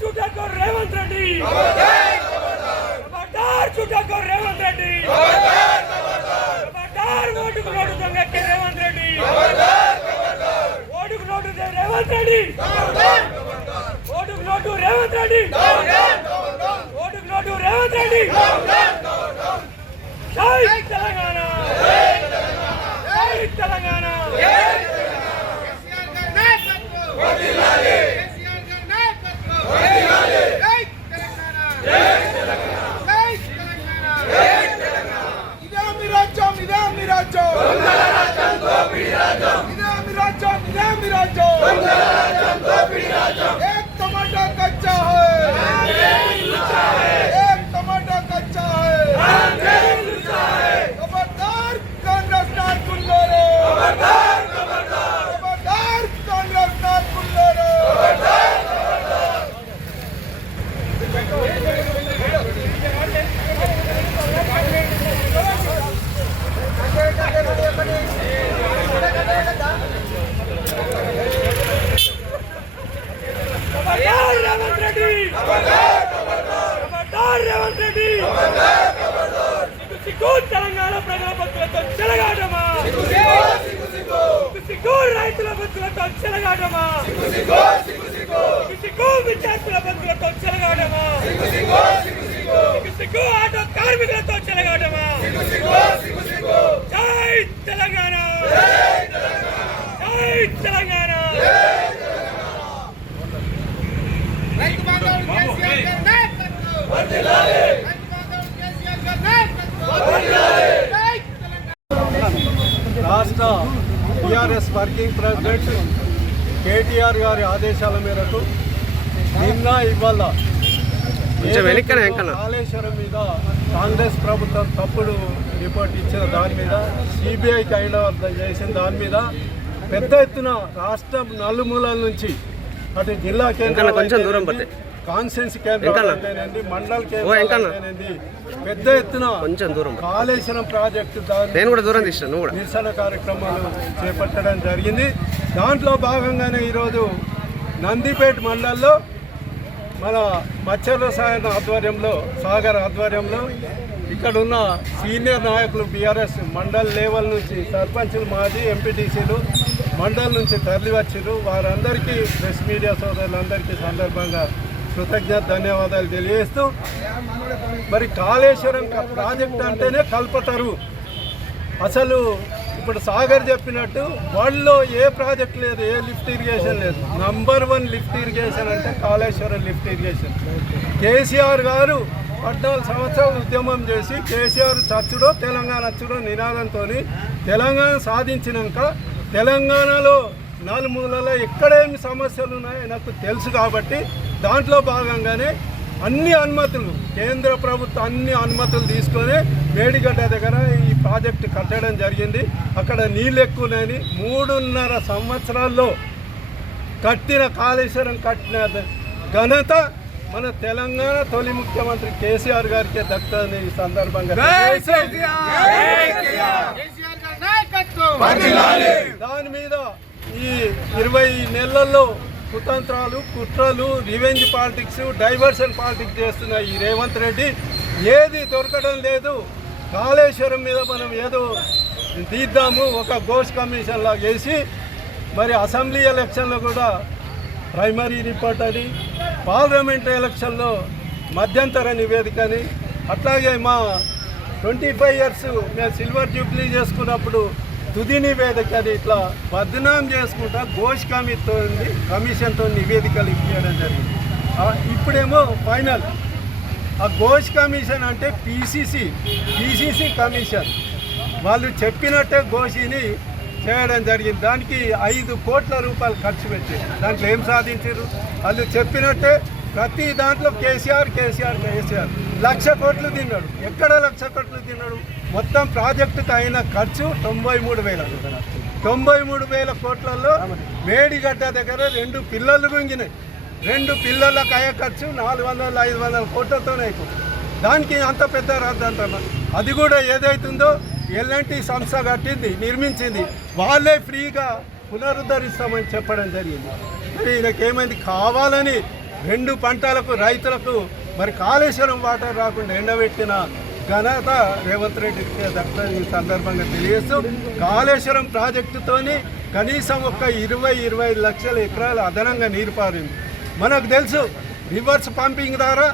చుట్టకు రేవంత్ రెడ్డి. ఖబర్దార్ చుట్టకు రేవంత్ రెడ్డి. ఖబర్దార్ ఓటుకు నోటు రేవంత్ రెడ్డి. ఓటుకు నోటు దే- రేవంత్ రెడ్డి. ఓటుకు నోటు రేవంత్ రెడ్డి. ఓటుకు నోటు రేవంత్ రెడ్డి. జై తెలంగాణ. జై తెలంగాణ. సిగ్గు ఆటో కార్మికులతో చెలగాటమా? జై తెలంగాణ! జై తెలంగాణ! రాష్ట్ర టీఆర్ఎస్ వర్కింగ్ ప్రెసిడెంట్ కేటీఆర్ గారి ఆదేశాల మేరకు నిన్న ఇవాళ. కాళేశ్వరం మీద కాంగ్రెస్ ప్రభుత్వం తప్పుడు రిపోర్ట్ ఇచ్చిన దాని మీద సిబిఐకి అయిన చేసిన దాని మీద పెద్ద ఎత్తున రాష్ట్రం నలుమూలల నుంచి అటు జిల్లా కేంద్రం కొంచెం దూరం పోతే. కాన్స్టెన్సీ కేంద్రం వెనకాల. అయితేనేంది మండల. కేంద్రం పెద్ద ఎత్తున కొంచెం దూరం. కాళేశ్వరం ప్రాజెక్టు నేను కూడా దూరం తీసిన కూడా నిరసన కార్యక్రమాలు చేపట్టడం జరిగింది దాంట్లో భాగంగానే ఈరోజు నందిపేట మండలంలో మన మత్స్య రసాయన ఆధ్వర్యంలో సాగర్ ఆధ్వర్యంలో ఇక్కడ ఉన్న సీనియర్ నాయకులు బీఆర్ఎస్ మండల్ లెవెల్ నుంచి సర్పంచులు మాజీ ఎంపీటీసీలు మండల్ నుంచి తరలివచ్చారు వారందరికీ ప్రెస్ మీడియా సోదరులందరికీ సందర్భంగా కృతజ్ఞత ధన్యవాదాలు తెలియజేస్తూ మరి కాళేశ్వరం ప్రాజెక్ట్ అంటేనే కల్పతరు అసలు ఇప్పుడు సాగర్ చెప్పినట్టు వరల్డ్లో ఏ ప్రాజెక్ట్ లేదు ఏ లిఫ్ట్ ఇరిగేషన్ లేదు. నంబర్ వన్ లిఫ్ట్ ఇరిగేషన్ అంటే కాళేశ్వరం లిఫ్ట్ ఇరిగేషన్. కేసీఆర్ గారు పద్నాలుగు సంవత్సరాలు ఉద్యమం చేసి కేసీఆర్ చచ్చుడో తెలంగాణ అచ్చుడో నినాదంతో తెలంగాణ సాధించినాక తెలంగాణలో నలుమూలలో ఎక్కడేమి సమస్యలు ఉన్నాయో నాకు తెలుసు కాబట్టి దాంట్లో భాగంగానే అన్ని అనుమతులు కేంద్ర ప్రభుత్వం అన్ని అనుమతులు తీసుకొని మేడిగడ్డ దగ్గర ఈ ప్రాజెక్టు కట్టడం జరిగింది. అక్కడ నీళ్ళు ఎక్కువనని మూడున్నర సంవత్సరాల్లో కట్టిన కాళేశ్వరం కట్టిన ఘనత మన తెలంగాణ తొలి ముఖ్యమంత్రి కేసీఆర్ గారికి దక్కుతుంది ఈ సందర్భంగా దాని మీద ఈ ఇరవై నెలల్లో కుతంత్రాలు కుట్రలు రివెంజ్ పాలిటిక్స్ డైవర్షన్ పాలిటిక్స్ చేస్తున్న ఈ రేవంత్ రెడ్డి. ఏది దొరకడం లేదు. కాళేశ్వరం మీద మనం ఏదో తీద్దాము ఒక ఘోష్ కమిషన్ లాగా వేసి మరి అసెంబ్లీ ఎలక్షన్లో కూడా ప్రైమరీ రిపోర్ట్ అని పార్లమెంట్ ఎలక్షన్లో మధ్యంతర నివేదిక అని అట్లాగే మా ట్వంటీ ఫైవ్ ఇయర్స్ మేము సిల్వర్ జూబ్లీ చేసుకున్నప్పుడు తుది నివేదిక అని ఇట్లా బద్నాం చేసుకుంటా ఘోష్ కమిటీతో కమిషన్తో నివేదికలు ఇప్పించడం జరిగింది. ఇప్పుడేమో ఫైనల్. ఆ ఘోష్ కమిషన్ అంటే పీసీసీ పీసీసీ కమిషన్. వాళ్ళు చెప్పినట్టే ఘోషిని చేయడం జరిగింది. దానికి ఐదు కోట్ల రూపాయలు ఖర్చు పెట్టారు దాంట్లో ఏం సాధించారు వాళ్ళు చెప్పినట్టే ప్రతి దాంట్లో కేసీఆర్ కేసీఆర్ కేసీఆర్. లక్ష కోట్లు తిన్నాడు. ఎక్కడ లక్ష కోట్లు తిన్నాడు? మొత్తం ప్రాజెక్టుకి అయిన ఖర్చు తొంభై మూడు వేల. తొంభై మూడు వేల కోట్లలో మేడిగడ్డ దగ్గర రెండు పిల్లలు గుంగినాయి రెండు పిల్లలకు అయ్యే ఖర్చు నాలుగు వందల ఐదు వందల కోట్లతోనే అయిపోతుంది. దానికి అంత పెద్ద రాద్దంటామా అది కూడా ఏదైతుందో ఎలాంటి సంస్థ కట్టింది నిర్మించింది. వాళ్ళే ఫ్రీగా పునరుద్ధరిస్తామని చెప్పడం జరిగింది. మరి ఈయనకేమైంది కావాలని రెండు పంటలకు రైతులకు మరి కాళేశ్వరం వాటర్ రాకుండా ఎండబెట్టిన ఘనత రేవంత్ రెడ్డికి దక్కుతుంది ఈ సందర్భంగా తెలియజేస్తూ కాళేశ్వరం ప్రాజెక్టుతోని కనీసం ఒక ఇరవై ఇరవై లక్షల ఎకరాలు అదనంగా నీరు పారింది. మనకు తెలుసు రివర్స్ పంపింగ్ ద్వారా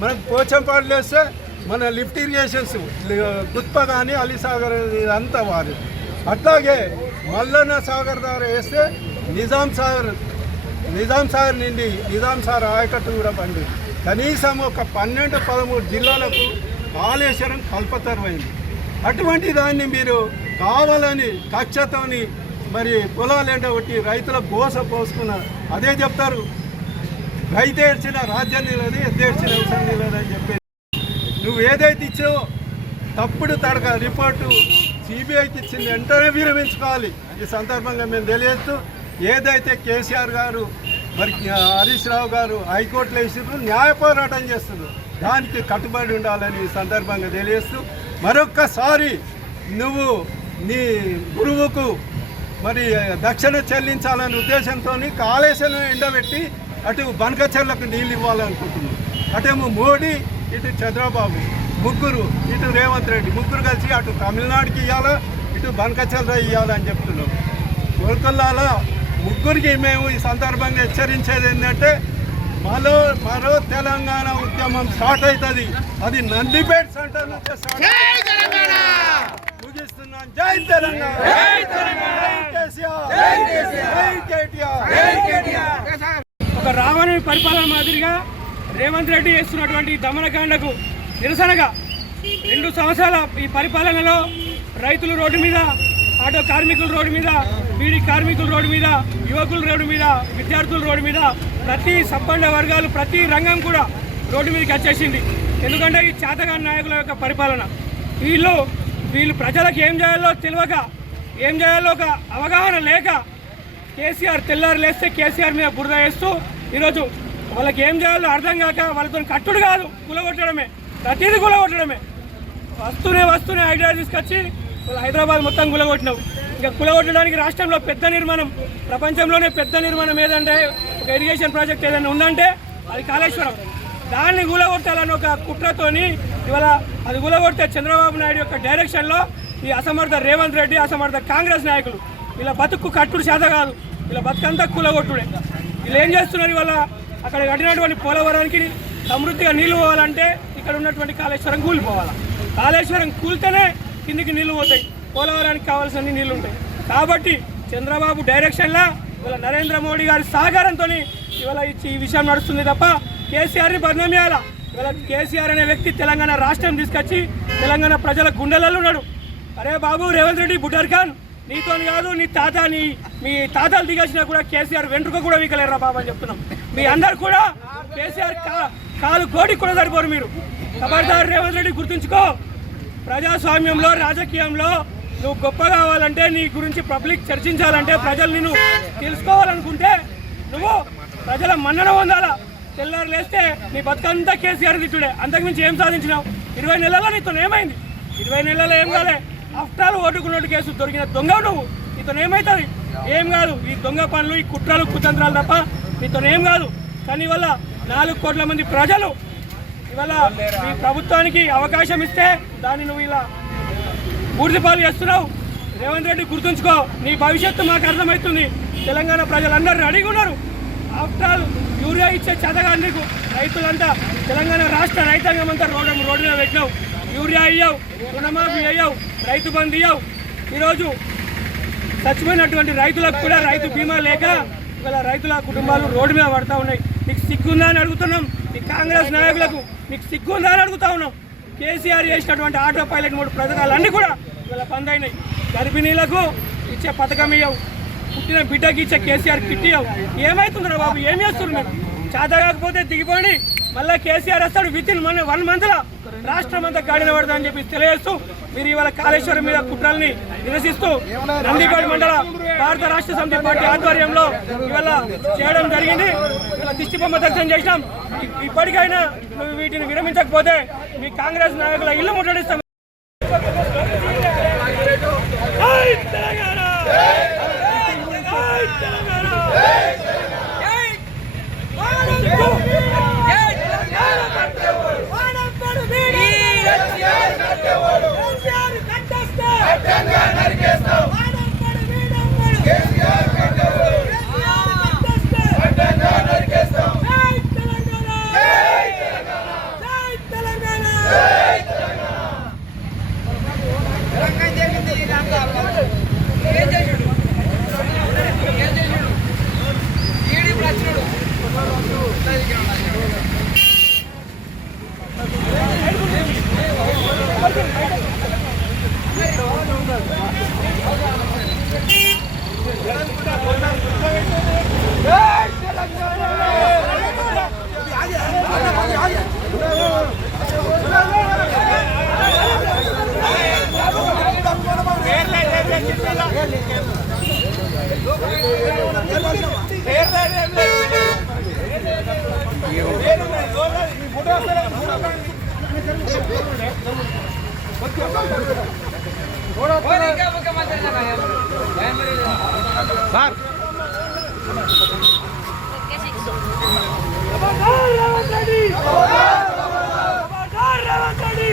మనకు పోచంపాడు వేస్తే మన లిఫ్ట్ ఇరిగేషన్స్ గుత్ప కానీ అలీసాగర్ అంతా వారి అట్లాగే మల్లన్న సాగర్ ద్వారా వేస్తే నిజాం సాగర్ నిజాం సాగర్ నుండి నిజాం సాగర్ ఆయకట్టు కూడా పండి కనీసం ఒక పన్నెండు పదమూడు జిల్లాలకు కాళేశ్వరం కల్పతరమైంది. అటువంటి దాన్ని మీరు కావాలని కక్షతోని మరి పొలాలు ఒకటి రైతుల గోస పోసుకున్నారు అదే చెప్తారు. రైతు ఏడ్చిన రాజ్యం నిలదు ఎద్దేడ్చిన వ్యవసాయం నిలదని చెప్పేసి. నువ్వు ఏదైతే ఇచ్చావో తప్పుడు తడక రిపోర్టు సిబిఐకి ఇచ్చింది వెంటనే విరమించుకోవాలి. ఈ సందర్భంగా మేము తెలియజేస్తూ ఏదైతే కేసీఆర్ గారు మరి హరీష్ రావు గారు హైకోర్టులో ఇచ్చారు న్యాయ పోరాటం చేస్తున్నారు. దానికి కట్టుబడి ఉండాలని ఈ సందర్భంగా తెలియజేస్తూ మరొక్కసారి నువ్వు నీ గురువుకు మరి దక్షిణ చెల్లించాలనే ఉద్దేశంతో కాళేశ్వరం ఎండబెట్టి అటు బనకచెర్లకు నీళ్ళు ఇవ్వాలనుకుంటున్నాం అటేమో మోడీ ఇటు చంద్రబాబు ముగ్గురు ఇటు రేవంత్ రెడ్డి ముగ్గురు కలిసి అటు తమిళనాడుకి ఇవ్వాలా ఇటు బనకచెర్ల ఇవ్వాలని చెప్తున్నాం కోల్కల్లాలో ముగ్గురికి మేము ఈ సందర్భంగా హెచ్చరించేది ఏంటంటే మరో మరో తెలంగాణ ఉద్యమం స్టార్ట్ అవుతుంది. అది నందిపేట సెంటర్ నుంచి స్టార్ట్ ముగిస్తున్నాను. జై తెలంగాణ! జై తెలంగాణ! కేసీఆర్! జై కేటీఆర్! జై కేటీఆర్! ఒక రావణ పరిపాలన మాదిరిగా రేవంత్ రెడ్డి చేస్తున్నటువంటి దమనకాండకు నిరసనగా రెండు సంవత్సరాల ఈ పరిపాలనలో రైతులు రోడ్డు మీద ఆటో కార్మికుల రోడ్డు మీద బీడీ కార్మికుల రోడ్డు మీద యువకుల రోడ్డు మీద విద్యార్థుల రోడ్డు మీద ప్రతి సబ్బండ వర్గాలు ప్రతి రంగం కూడా రోడ్డు మీదకి వచ్చేసింది. ఎందుకంటే ఈ చేతగాని నాయకుల యొక్క పరిపాలన. వీళ్ళు వీళ్ళు ప్రజలకు ఏం చేయాలో తెలియక ఏం చేయాలో ఒక అవగాహన లేక కేసీఆర్ తెల్లారు లేస్తే కేసీఆర్ మీద బురద వేస్తూ ఈరోజు వాళ్ళకి ఏం చేయాలో అర్థం కాక వాళ్ళతో కట్టుడు కాదు కూలగొట్టడమే ప్రతిదీ కూలగొట్టడమే వస్తూనే వస్తూనే ఐడియా తీసుకొచ్చి వాళ్ళు హైదరాబాద్ మొత్తం కూలగొట్టినావు ఇంకా కులగొట్టడానికి రాష్ట్రంలో పెద్ద నిర్మాణం ప్రపంచంలోనే పెద్ద నిర్మాణం ఏదంటే ఒక ఇరిగేషన్ ప్రాజెక్ట్ ఏదైనా ఉందంటే అది కాళేశ్వరం. దాన్ని కూలగొట్టాలని ఒక కుట్రతోని ఇవాళ అది కూలగొడితే చంద్రబాబు నాయుడు యొక్క డైరెక్షన్లో ఈ అసమర్థ రేవంత్ రెడ్డి అసమర్థ కాంగ్రెస్ నాయకులు ఇలా బతుకు కట్టుడు చేత కాదు. ఇలా బతుకంతా కూలగొట్టుడే. వీళ్ళు ఏం చేస్తున్నారు ఇవాళ? అక్కడ కట్టినటువంటి పోలవరానికి సమృద్ధిగా నీళ్ళు పోవాలంటే ఇక్కడ ఉన్నటువంటి కాళేశ్వరం కూలిపోవాలి? కాళేశ్వరం కూలితేనే కిందికి నీళ్ళు పోతాయి. పోలవరానికి కావాల్సిన నీళ్ళు ఉంటాయి. కాబట్టి చంద్రబాబు డైరెక్షన్లో ఇవాళ నరేంద్ర మోడీ గారి సహకారంతో ఇవాళ ఈ- ఈ విషయం నడుస్తుంది తప్ప కేసీఆర్ని బదనాం చేయాలా? ఇవాళ కేసీఆర్ అనే వ్యక్తి తెలంగాణ రాష్ట్రం తీసుకొచ్చి తెలంగాణ ప్రజల గుండెలలో ఉన్నాడు. అరే బాబు రేవంత్ రెడ్డి బుటర్ ఖాన్ నీతో కాదు నీ తాత నీ మీ తాతలు దిగేసినా కూడా కేసీఆర్ వెంట్రుక కూడా వీకలేరా బాబు అని చెప్తున్నాం. మీ అందరు కూడా కేసీఆర్ కా- కాలు కోటి కూడా సరిపోరు మీరు. ఖబర్దార్ రేవంత్ రెడ్డి గుర్తుంచుకో. ప్రజాస్వామ్యంలో రాజకీయంలో నువ్వు గొప్ప కావాలంటే నీ గురించి పబ్లిక్ చర్చించాలంటే ప్రజలు నిన్ను తెలుసుకోవాలనుకుంటే నువ్వు ప్రజల మన్నన పొందాలా? తెల్లారు లేస్తే నీ బతుకంతా కేసీఆర్ తిట్టుడే. అంతకుమించి ఏం సాధించినావు? ఇరవై నెలల్లో నీతో ఏమైంది? ఇరవై నెలల్లో ఏం కాలే? ఆఫ్టర్ ఆల్ ఓటుకున్నట్టు కేసు దొరికిన దొంగ నువ్వు. నీతో ఏమవుతుంది ఏం కాదు. ఈ దొంగ పనులు ఈ కుట్రలు కుతంత్రాలు తప్ప నీతో ఏం కాదు. కానీ వల్ల నాలుగు కోట్ల మంది ప్రజలు ఇవాళ మీ ప్రభుత్వానికి అవకాశం ఇస్తే దాన్ని నువ్వు ఇలా పూర్తి పాలు చేస్తున్నావు. రేవంత్ రెడ్డి గుర్తుంచుకో నీ భవిష్యత్తు మాకు అర్థమవుతుంది. తెలంగాణ ప్రజలందరూ రెడీగా ఉన్నారు. ఆఫ్టర్ ఆల్ యూరియా ఇచ్చే చదగా నీకు రైతులంతా తెలంగాణ రాష్ట్ర రైతాంగం అంతా రోడ్డు రోడ్డు మీద పెట్టినావు. యూరియా అయ్యావు రుణమాఫీ అయ్యావు రైతు బంధు ఇయ్యావు. ఈరోజు చచ్చిపోయినటువంటి రైతులకు కూడా రైతు బీమా లేక ఇవాళ రైతుల కుటుంబాలు రోడ్డు మీద పడతా ఉన్నాయి. నీకు సిగ్గుందా అని అడుగుతున్నాం. నీ కాంగ్రెస్ నాయకులకు నీకు సిగ్గుందా అని అడుగుతా ఉన్నాం. కేసీఆర్ చేసినటువంటి ఆటో పైలట్ మూడు పథకాలన్నీ కూడా ఇవాళ బంద్ అయినాయి. గర్భిణీలకు ఇచ్చే పథకం ఇవ్వవు పుట్టిన బిడ్డకి ఇచ్చే కేసీఆర్ కిట్ ఇవ్వవు ఏమవుతుందిరా బాబు? ఏం చేస్తున్నారు మీరు? చేత కాకపోతే దిగిపోండి. మళ్ళీ కేసీఆర్ వస్తాడు విత్ ఇన్ మన వన్ మంత్లో రాష్ట్రం అంతా గాడిన పడదని చెప్పి తెలియజేస్తూ మీరు ఇవాళ కాళేశ్వరం మీద కుట్రల్ని నిరసిస్తూ నందిపేట మండల భారత రాష్ట్ర సమితి పార్టీ ఆధ్వర్యంలో ఇవాళ చేయడం జరిగింది. ఇలా దిష్టిబొమ్మ దర్శనం చేసినాం. ఇప్పటికైనా వీటిని విరమించకపోతే మీ కాంగ్రెస్ నాయకుల ఇల్లు ముట్టడిస్తాం.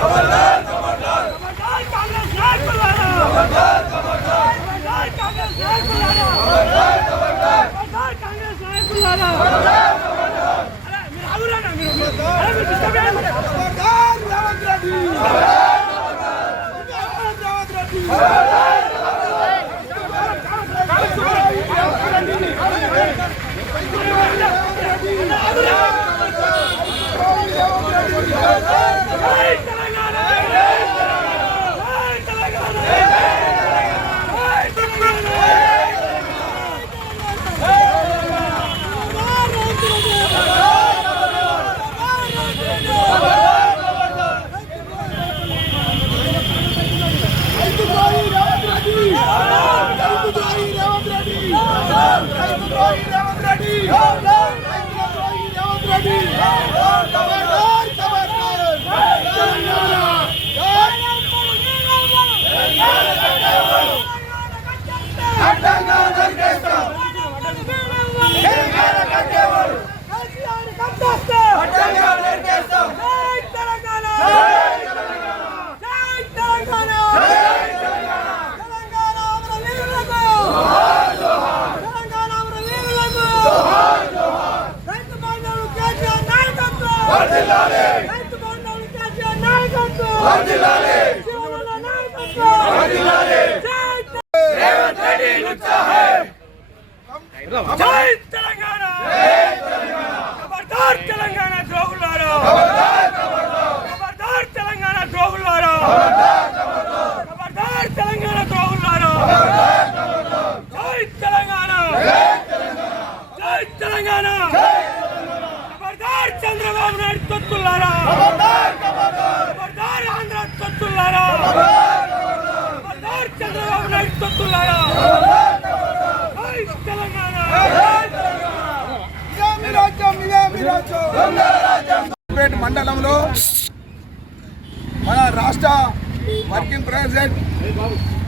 రేవంత్ రెడ్డి ఖబర్దార్ కాంగ్రెస్ నాయకులారా ఖబర్దార్ కాంగ్రెస్ నాయకులారా ఖబర్దార్ కాంగ్రెస్ నాయకులారా అరే, మీరు ఆగురానా మీరు అరే, మీరు disturb చేయకండి. ఖబర్దార్ రేవంత్ రెడ్డి ఖబర్దార్ రేవంత్ రెడ్డి జై తెలంగాణ జై తెలంగాణ జై తెలంగాణ రైతు ద్రోహి రేవంత్ రెడ్డి రైతు ద్రోహి రేవంత్ రెడ్డి రైతు ద్రోహి రేవంత్ రెడ్డి రైతు ద్రోహి రేవంత్ రెడ్డి ఖబర్దార్ ఖబర్దార్ తెలంగాణ అడ్డంగా నరికేస్తాం తెలంగాణ కట్టేవాడు అడ్డంగా నరికేస్తాం జై తెలంగాణ. ఖబర్దార్ తెలంగాణ ద్రోహులారా. ఖబర్దార్ తెలంగాణ ద్రోహులారా. ఖబర్దార్ తెలంగాణ ద్రోహులారా. జై తెలంగాణ. జై తెలంగాణ. ఖబర్దార్ చంద్రబాబు తొత్తులారా ఆంధ్ర తొత్తులారా చంద్రబాబు నాయుడు తొత్తులారా తెలంగాణ. పేట మండలంలో మన రాష్ట్ర వర్కింగ్ ప్రెసిడెంట్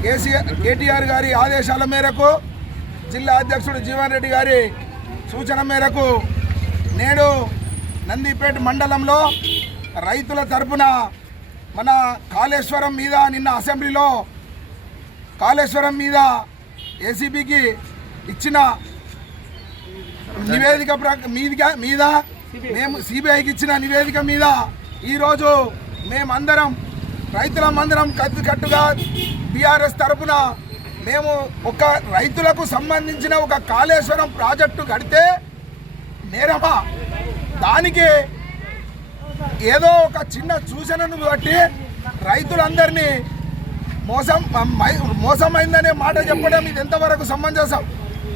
కేసీఆర్ కేటీఆర్ గారి ఆదేశాల మేరకు జిల్లా అధ్యక్షుడు జీవన్ రెడ్డి గారి సూచన మేరకు నేడు నందిపేట మండలంలో రైతుల తరపున మన కాళేశ్వరం మీద నిన్న అసెంబ్లీలో కాళేశ్వరం మీద ఏసీబీకి ఇచ్చిన నివేదిక మీదిగా మీద మేము సిబిఐకి ఇచ్చిన నివేదిక మీద ఈరోజు మేమందరం రైతులమందరం కట్టు కట్టుగా బీఆర్ఎస్ తరపున మేము ఒక రైతులకు సంబంధించిన ఒక కాళేశ్వరం ప్రాజెక్టు కడితే నేరమా దానికి ఏదో ఒక చిన్న సూచనను బట్టి రైతులందరినీ మోసం మోసమైందనే మాట చెప్పడం ఇది ఎంతవరకు సమంజసం?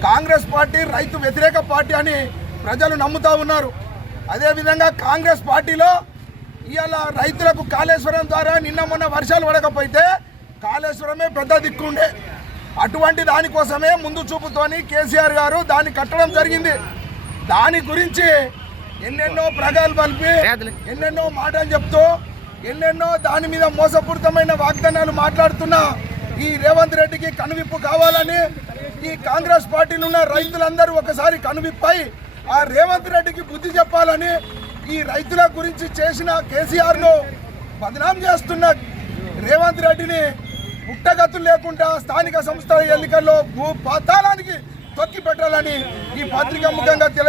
కాంగ్రెస్ పార్టీ రైతు వ్యతిరేక పార్టీ అని ప్రజలు నమ్ముతా ఉన్నారు. అదేవిధంగా కాంగ్రెస్ పార్టీలో ఇవాళ రైతులకు కాళేశ్వరం ద్వారా నిన్న మొన్న వర్షాలు పడకపోతే కాళేశ్వరమే పెద్ద దిక్కుండే. అటువంటి దానికోసమే ముందు చూపుతోని కేసీఆర్ గారు దాన్ని కట్టడం జరిగింది. దాని గురించి ఎన్నెన్నో ప్రగల్భాలు పలిపి ఎన్నెన్నో మాటలు చెప్తూ ఎన్నెన్నో దాని మీద మోసపూరితమైన వాగ్దానాలు మాట్లాడుతున్న ఈ రేవంత్ రెడ్డికి కనువిప్పు కావాలని ఈ కాంగ్రెస్ పార్టీలో ఉన్న రైతులందరూ ఒకసారి కనువిప్పై ఆ రేవంత్ రెడ్డికి బుద్ధి చెప్పాలని ఈ రైతుల గురించి చేసిన కేసీఆర్ను బదనాం చేస్తున్న రేవంత్ రెడ్డిని పుట్టగతులు లేకుండా స్థానిక సంస్థల ఎన్నికల్లో భూ పాతాళానికి తొక్కి పెట్టాలని ఈ పత్రిక ముఖంగా తెలియ